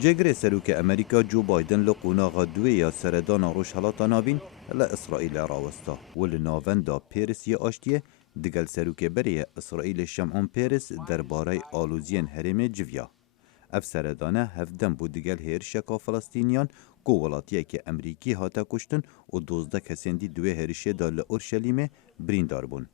جگری سروک امریکا جو بایدن لقوناغا دوی یا سردان روش حالاتا ناوین لإسرائیل راوستا ولناوندا پیرس یا آشتیه دگل سروک بری اسرائیل شمعون پیرس درباره آلوزین حرم جویا. اف سردانه هفدن بو دگل هیرشکا فلسطینیان کو ولاتیه که امریکی هاتا کشتن و 12 کسین دی دوی هیرشه دا لأورشلیم بریندار بون.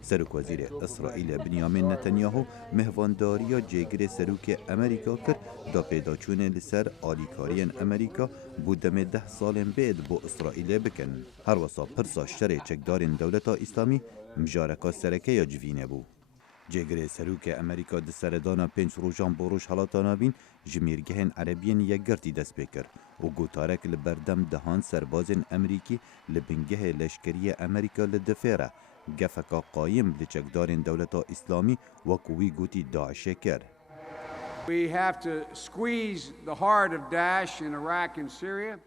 سروک وزیر اسرائیل بنیامین نتانیاهو مهوانداریا جگری سروک امریکا کرد دا پیداچون لسر آلیکارین امریکا بودم 10 سالن بعد بو اسرائیل بکن. هر وصا پرسا شر چکدارین دولتا اسلامی مجارکا سرکه یا جوینه بو. جگری سروک امریکا د سردانا 5 روزان بروش حالاتا نابین جمیرگهن عربین یگرتی دست بکر و گوتارک لبردم دهان سربازن امریکی لبنگه لشکری امریکا لدفیره گفکا قایم لچکدارین دولتا اسلامی و کوی گوتی داعش کر. We have to squeeze the heart of Daesh in Iraq and Syria.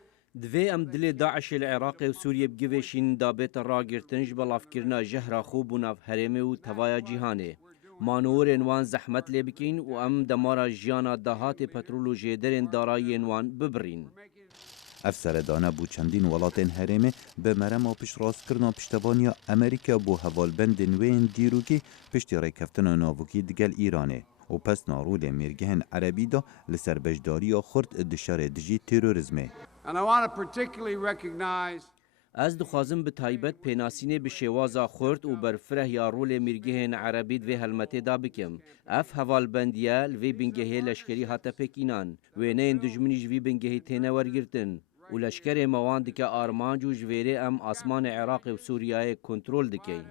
دوی ام دل داعش العراق و سوریه بگوشین دابت راگرتنج بلافکرنا جهر خوب و ناف هرم و توایا جیهانه. مانور انوان زحمت لبکین و ام دمارا جیانا دهات پترول و جیدرین دارای انوان ببرین. افسردانه بو چندین ولاتین هرمه به مرم و پشت راست کرنا پشتوانیا امریکا بو حوالبند نوین دیروکی پشت ریکفتن ناوکی دگل ایرانه و پس نارول مرگهن عربی دا لسر بجداری خورد دشار دجی تروریزمه. And I want to particularly recognize از دخوازم به تایبت پیناسینه به شوازا خورد و برفره یا رول مرگهن عربی دوی هلمته دا بکم. اف حوالبندیه لوی بنگهه لشکری حتی پکینان و نه دجمنی جوی بنگهه تینه ورگرتن. و لشکر موان که آرمانج و جویره ام آسمان عراق و سوریه کنترول دکی.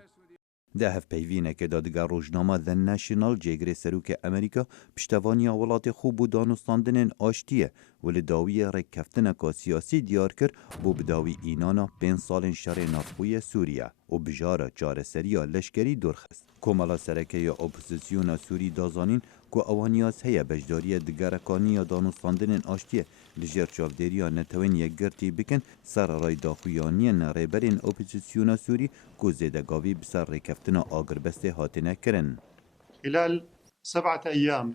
ده هف پیوینه که دادگاه روزنامه The National جگری سروک امریکا پشتوانیا ولات خوب و دانستاندن آشتیه ولی داوی رکفتن که سیاسی دیار کر بو بداوی اینانا 5 سال شر نافخوی سوریه و بجاره جاره سریا لشکری درخست. کمالا سرکه یا اپوزیسیون سوری دازانین که اوانیاز هیا بجداری دگرکانی یا دانستاندن آشتیه لجر چاودریا نتوین یک گرتی بکن سر رای داخویانی نریبرین اپوزیسیون سوری که زیدگاوی بسر رکفتنا آگربسته هاتنه کرن. خلال 7 أيام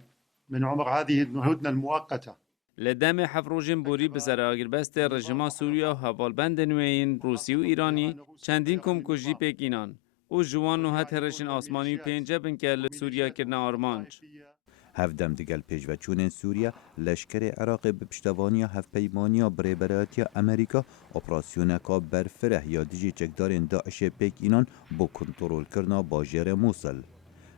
من عمر هذه الهدنة المؤقتة لدم حفروجین بوری به سر آگربست رژیم سوریا و حوالبند نوین روسی و ایرانی چندین کم کجی پکینان و جوان و هت هرشن آسمانی پینجه بن که سوریا کرنا آرمانج. هفدم دگل پیشوچون سوریا لشکر عراق به پشتوانیا هف پیمانیا بریبراتیا امریکا اپراسیون کا برفره یا دیجی چکدارین داعش پیک اینان با کنترول کرنا باجر موصل.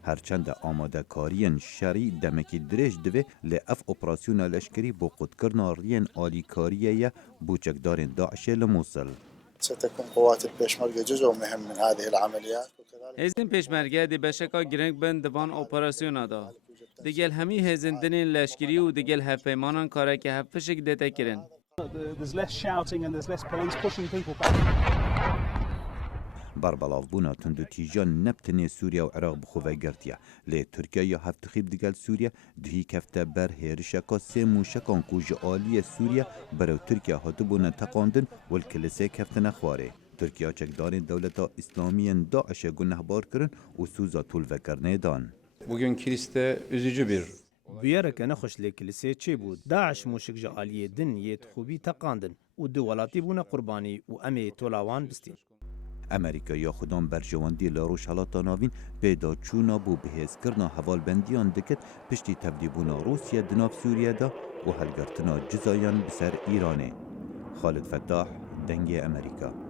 هرچند آماده کارین شری دمکی درش دوه لعف اپراسیون لشکری با قد کرنا رین آلی کاریه با چکدارین داعش لموصل. ستكون قوات البيشمركة جزء مهم من هذه العمليات. هزین پیشمرگه دی بشکا گرنگ بند دوان اپراسیون دا. دیگل همی هزندنین لشکری و دیگل هف پیمانان کاره که هف فشک دیتا کرن. بربلاف بونا تندو تیجان نبتنی سوریا و عراق بخواه گرتیا لی ترکیه یا هفت خیب دگل سوریا دهی کفته بر هیرشکا 3 موشکان کوج آلی سوریا برو ترکیه هاتو بونا تقاندن والکلسه کفته نخواره. ترکیه چکدارین دولتا اسلامیین داعش گنهبار کرن و سوزا طول وکرنه دان. Bugün kiliste üzücü bir بيارك نخش لكلسي تشيبود داعش موشك جعالية دن يت خوبي تقاندن و دولاتي بونا قرباني و امي تولاوان بستين. امریکا یا خودان برجواندی لاروش حالاتا ناوین پیدا چونا بو بهز کرنا حوالبندیان دکت پشتی تبلیبونا روسیه دناف سوریه دا و هلگرتنا جزایان بسر ایرانه. خالد فتاح، دنگ امریکا.